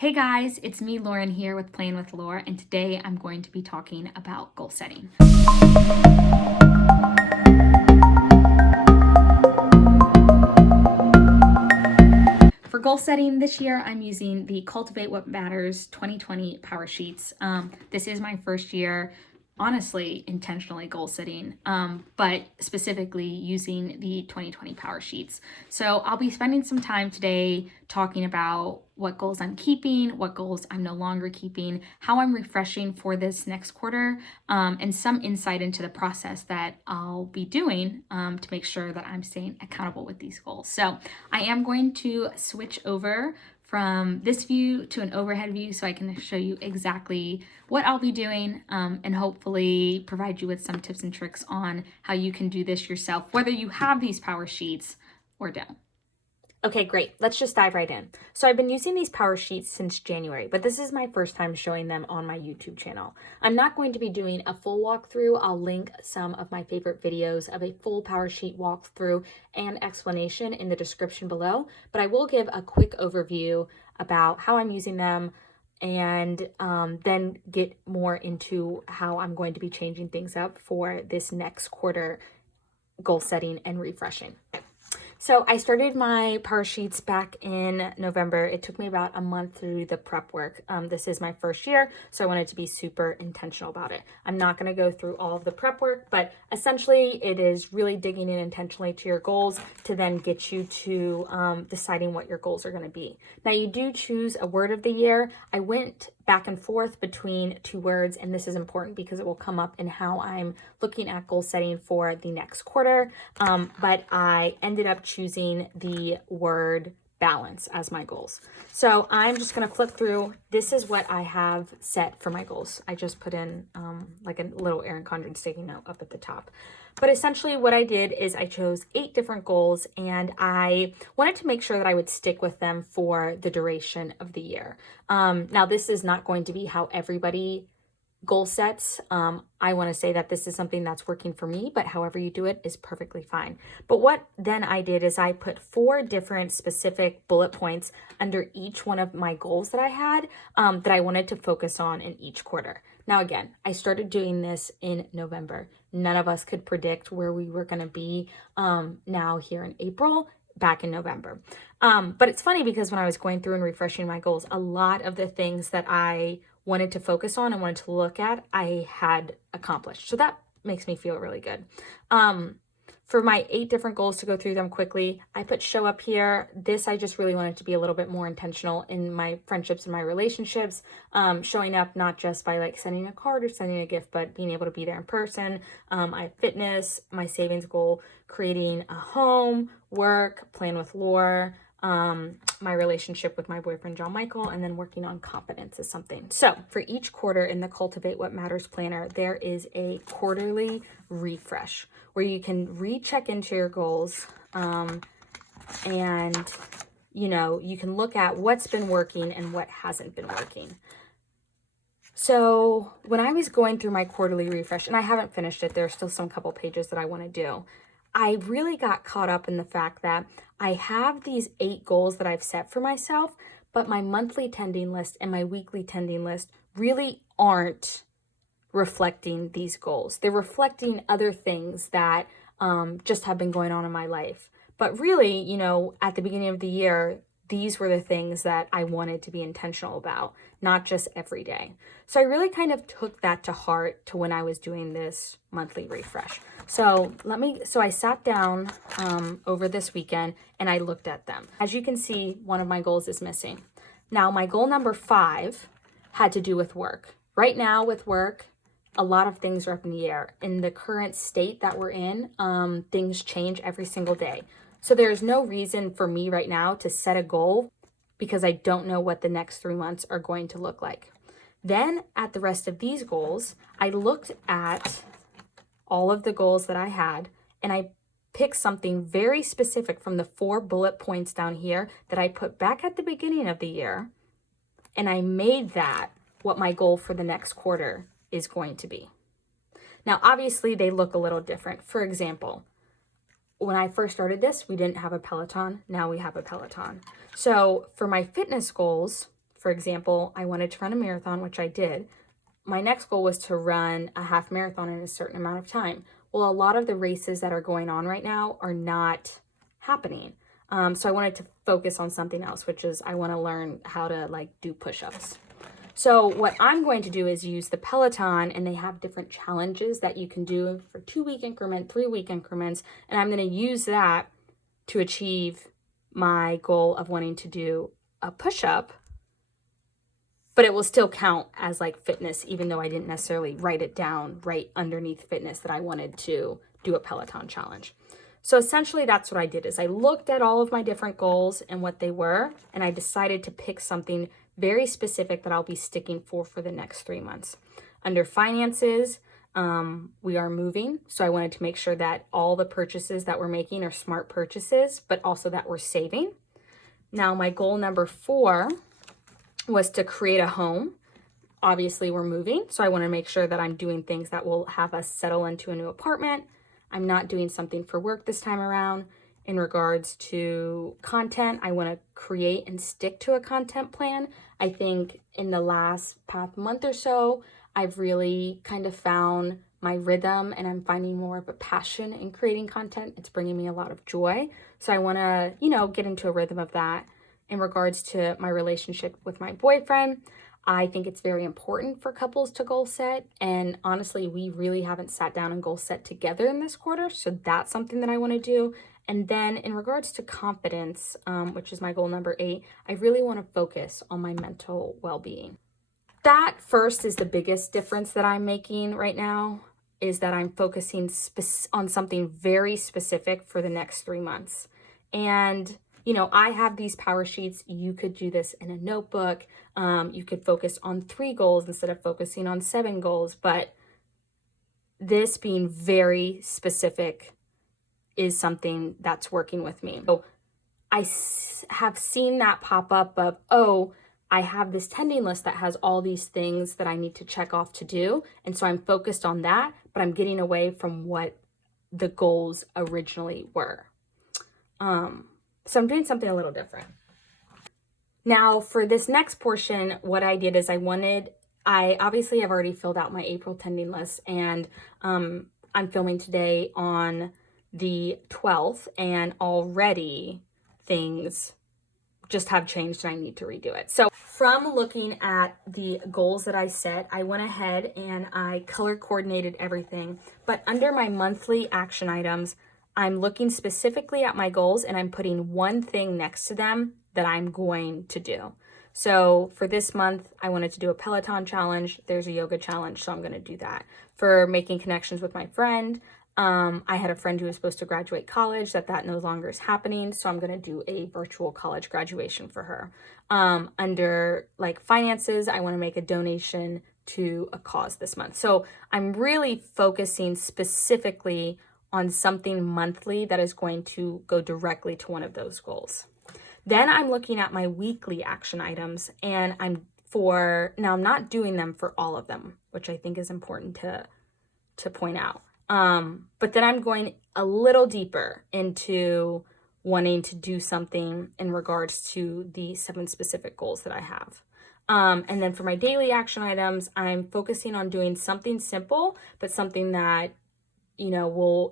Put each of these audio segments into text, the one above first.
Hey guys, it's me, Lauren, here with Playing with Lore, and today I'm going to be talking about goal setting. For goal setting this year, I'm using the Cultivate What Matters 2020 Power Sheets. This is my first year, honestly, intentionally goal setting, but specifically using the 2020 Power Sheets. So I'll be spending some time today talking about what goals I'm keeping, what goals I'm no longer keeping, how I'm refreshing for this next quarter, and some insight into the process that I'll be doing to make sure that I'm staying accountable with these goals. So I am going to switch over from this view to an overhead view so I can show you exactly what I'll be doing and hopefully provide you with some tips and tricks on how you can do this yourself, whether you have these power sheets or don't. Okay, great. Let's just dive right in. So I've been using these power sheets since January, but this is my first time showing them on my YouTube channel. I'm not going to be doing a full walkthrough. I'll link some of my favorite videos of a full power sheet walkthrough and explanation in the description below, but I will give a quick overview about how I'm using them and then get more into how I'm going to be changing things up for this next quarter goal setting and refreshing. So I started my power sheets back in November. It took me about a month to do the prep work. This is my first year, so I wanted to be super intentional about it. I'm not going to go through all of the prep work, but essentially it is really digging in intentionally to your goals to then get you to deciding what your goals are going to be. Now you do choose a word of the year. I went back and forth between two words, and this is important because it will come up in how I'm looking at goal setting for the next quarter, but I ended up choosing the word balance as my goals. So I'm just going to flip through. This is what I have set for my goals. I just put in like a little Erin Condren sticky note up at the top. But essentially what I did is I chose 8 different goals, and I wanted to make sure that I would stick with them for the duration of the year. Now, this is not going to be how everybody goal sets. I want to say that this is something that's working for me, but however you do it is perfectly fine. But what then I did is I put 4 different specific bullet points under each one of my goals that I had that I wanted to focus on in each quarter. Now, again, I started doing this in November. None of us could predict where we were going to be now here in April, back in November. But it's funny because when I was going through and refreshing my goals, a lot of the things that I wanted to focus on and wanted to look at, I had accomplished. So that makes me feel really good. For my 8 different goals, to go through them quickly, I put show up here. This, I just really wanted to be a little bit more intentional in my friendships and my relationships, showing up not just by like sending a card or sending a gift, but being able to be there in person. I have fitness, my savings goal, creating a home, work, playing with Lore, my relationship with my boyfriend, John Michael, and then working on confidence is something. So for each quarter in the Cultivate What Matters planner, there is a quarterly refresh where you can recheck into your goals and, you can look at what's been working and what hasn't been working. So when I was going through my quarterly refresh, and I haven't finished it, there's still some couple pages that I want to do, I really got caught up in the fact that I have these 8 goals that I've set for myself, but my monthly tending list and my weekly tending list really aren't reflecting these goals. They're reflecting other things that just have been going on in my life. But really, at the beginning of the year, these were the things that I wanted to be intentional about, not just every day. So I really kind of took that to heart to when I was doing this monthly refresh. So I sat down over this weekend and I looked at them. As you can see, one of my goals is missing. Now, my goal number 5 had to do with work. Right now with work, a lot of things are up in the air. In the current state that we're in, things change every single day. So there's no reason for me right now to set a goal because I don't know what the next 3 months are going to look like. Then at the rest of these goals, I looked at all of the goals that I had and I picked something very specific from the 4 bullet points down here that I put back at the beginning of the year, and I made that what my goal for the next quarter is going to be. Now, obviously they look a little different. For example, when I first started this, we didn't have a Peloton. Now we have a Peloton. So for my fitness goals for example, I wanted to run a marathon, which I did. My next goal was to run a half marathon in a certain amount of time. Well, a lot of the races that are going on right now are not happening. So I wanted to focus on something else, which is I want to learn how to like do push-ups. So what I'm going to do is use the Peloton, and they have different challenges that you can do for 2-week increment, 3-week increments. And I'm going to use that to achieve my goal of wanting to do a push-up, but it will still count as like fitness, even though I didn't necessarily write it down right underneath fitness that I wanted to do a Peloton challenge. So essentially that's what I did is I looked at all of my different goals and what they were, and I decided to pick something very specific that I'll be sticking for the next 3 months. Under finances, we are moving. So I wanted to make sure that all the purchases that we're making are smart purchases, but also that we're saving. Now my goal number 4 was to create a home. Obviously we're moving, so I want to make sure that I'm doing things that will have us settle into a new apartment. I'm not doing something for work this time around. In regards to content, I want to create and stick to a content plan. I think in the last past month or so, I've really kind of found my rhythm, and I'm finding more of a passion in creating content. It's bringing me a lot of joy. So I want to, get into a rhythm of that. In regards to my relationship with my boyfriend, I think it's very important for couples to goal set. And honestly, we really haven't sat down and goal set together in this quarter. So that's something that I want to do. And then in regards to confidence, which is my goal number 8, I really want to focus on my mental well-being. That first is the biggest difference that I'm making right now, is that I'm focusing on something very specific for the next 3 months. And I have these power sheets. You could do this in a notebook. You could focus on 3 goals instead of focusing on 7 goals. But this being very specific is something that's working with me. So I have seen that pop up of, I have this tending list that has all these things that I need to check off to do. And so I'm focused on that, but I'm getting away from what the goals originally were. So I'm doing something a little different. Now for this next portion, what I did is I obviously have already filled out my April tending list, and I'm filming today on the 12th, and already things just have changed and I need to redo it. So from looking at the goals that I set, I went ahead and I color coordinated everything. But under my monthly action items, I'm looking specifically at my goals and I'm putting one thing next to them that I'm going to do. So for this month, I wanted to do a Peloton challenge. There's a yoga challenge, so I'm going to do that. For making connections with my friend, I had a friend who was supposed to graduate college that no longer is happening. So I'm going to do a virtual college graduation for her. Under like finances, I want to make a donation to a cause this month. So I'm really focusing specifically on something monthly that is going to go directly to one of those goals. Then I'm looking at my weekly action items, and I'm not doing them for all of them, which I think is important to point out. But then I'm going a little deeper into wanting to do something in regards to the 7 specific goals that I have. And then for my daily action items, I'm focusing on doing something simple, but something that,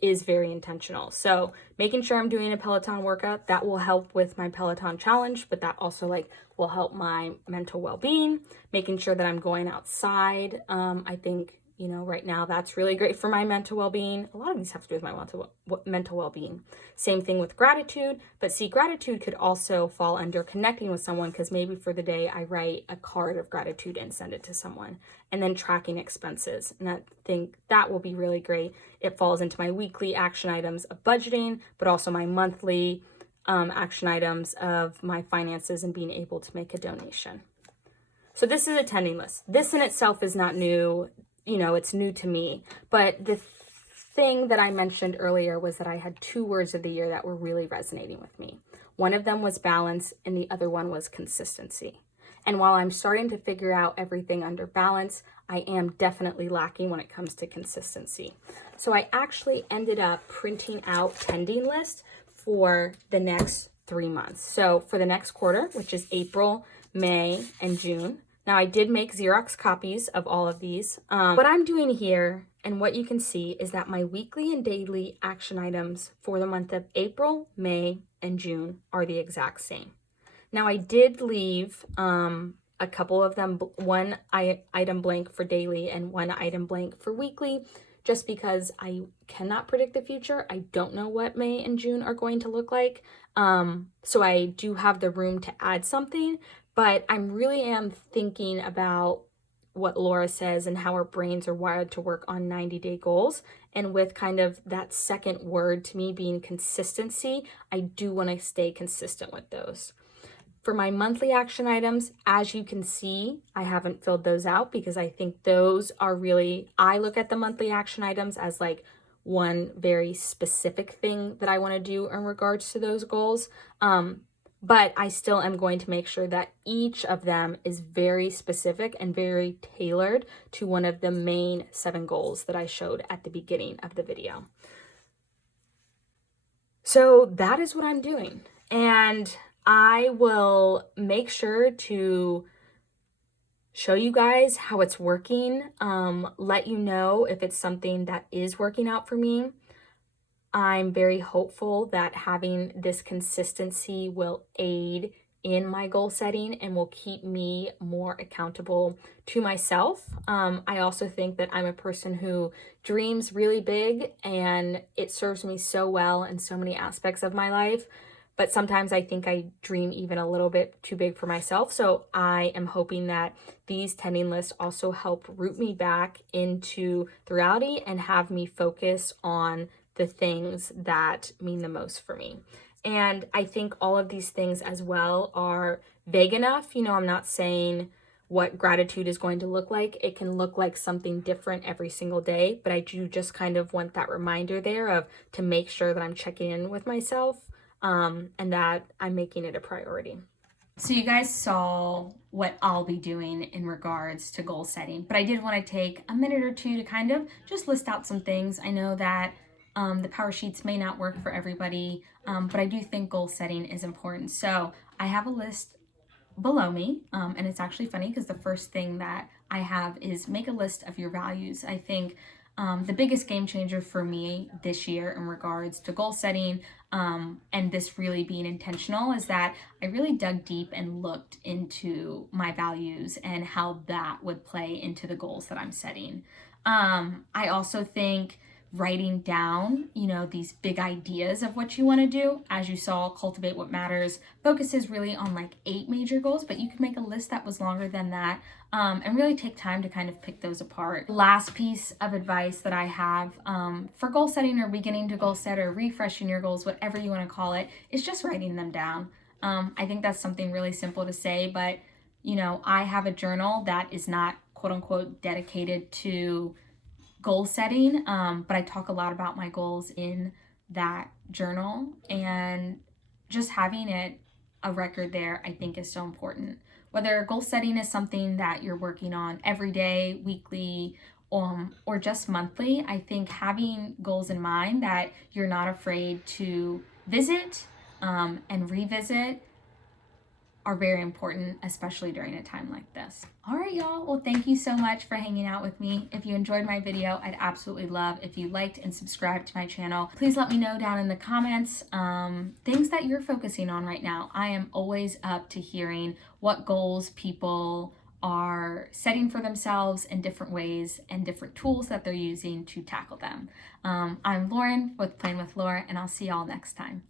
is very intentional. So making sure I'm doing a Peloton workout, that will help with my Peloton challenge, but that also will help my mental well-being. Making sure that I'm going outside. I think, right now that's really great for my mental well-being. A lot of these have to do with my mental well-being. Same thing with gratitude, but see, gratitude could also fall under connecting with someone, because maybe for the day I write a card of gratitude and send it to someone. And then tracking expenses, and I think that will be really great. It falls into my weekly action items of budgeting, but also my monthly action items of my finances and being able to make a donation. So this is a tending list. This in itself is not new. It's new to me. But the thing that I mentioned earlier was that I had 2 words of the year that were really resonating with me. One of them was balance, and the other one was consistency. And while I'm starting to figure out everything under balance, I am definitely lacking when it comes to consistency. So I actually ended up printing out tending list for the next 3 months. So for the next quarter, which is April, May, and June. Now I did make Xerox copies of all of these. What I'm doing here and what you can see is that my weekly and daily action items for the month of April, May, and June are the exact same. Now I did leave a couple of them, one item blank for daily and one item blank for weekly, just because I cannot predict the future. I don't know what May and June are going to look like. So I do have the room to add something, but I really am thinking about what Laura says and how our brains are wired to work on 90-day goals. And with kind of that second word to me being consistency, I do want to stay consistent with those. For my monthly action items, as you can see, I haven't filled those out because I think those are really, I look at the monthly action items as like one very specific thing that I want to do in regards to those goals. But I still am going to make sure that each of them is very specific and very tailored to one of the main 7 goals that I showed at the beginning of the video. So that is what I'm doing. And I will make sure to show you guys how it's working, let you know if it's something that is working out for me. I'm very hopeful that having this consistency will aid in my goal setting and will keep me more accountable to myself. I also think that I'm a person who dreams really big and it serves me so well in so many aspects of my life. But sometimes I think I dream even a little bit too big for myself. So I am hoping that these tending lists also help root me back into the reality and have me focus on the things that mean the most for me. And I think all of these things as well are vague enough. You know, I'm not saying what gratitude is going to look like. It can look like something different every single day, but I do just kind of want that reminder there of to make sure that I'm checking in with myself and that I'm making it a priority. So you guys saw what I'll be doing in regards to goal setting, but I did want to take a minute or two to kind of just list out some things. I know that the Powersheets may not work for everybody, but I do think goal setting is important. So I have a list below me, and it's actually funny because the first thing that I have is make a list of your values. I think the biggest game changer for me this year in regards to goal setting and this really being intentional is that I really dug deep and looked into my values and how that would play into the goals that I'm setting. I also think writing down, you know, these big ideas of what you want to do. As you saw, Cultivate What Matters focuses really on like 8 major goals, but you could make a list that was longer than that and really take time to kind of pick those apart. Last piece of advice that I have for goal setting or beginning to goal set or refreshing your goals, whatever you want to call it, is just writing them down. I think that's something really simple to say, but you know, I have a journal that is not quote unquote dedicated to goal setting, but I talk a lot about my goals in that journal, and just having it a record there I think is so important. Whether goal setting is something that you're working on every day, weekly, or just monthly, I think having goals in mind that you're not afraid to visit and revisit are very important, especially during a time like this. All right, y'all. Well, thank you so much for hanging out with me. If you enjoyed my video, I'd absolutely love if you liked and subscribed to my channel. Please let me know down in the comments things that you're focusing on right now. I am always up to hearing what goals people are setting for themselves in different ways and different tools that they're using to tackle them. I'm Lauren with Plain with Laura, and I'll see y'all next time.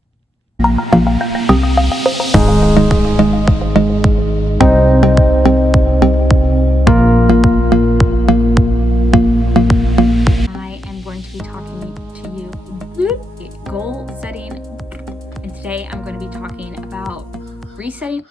Goal setting, and today I'm going to be talking about resetting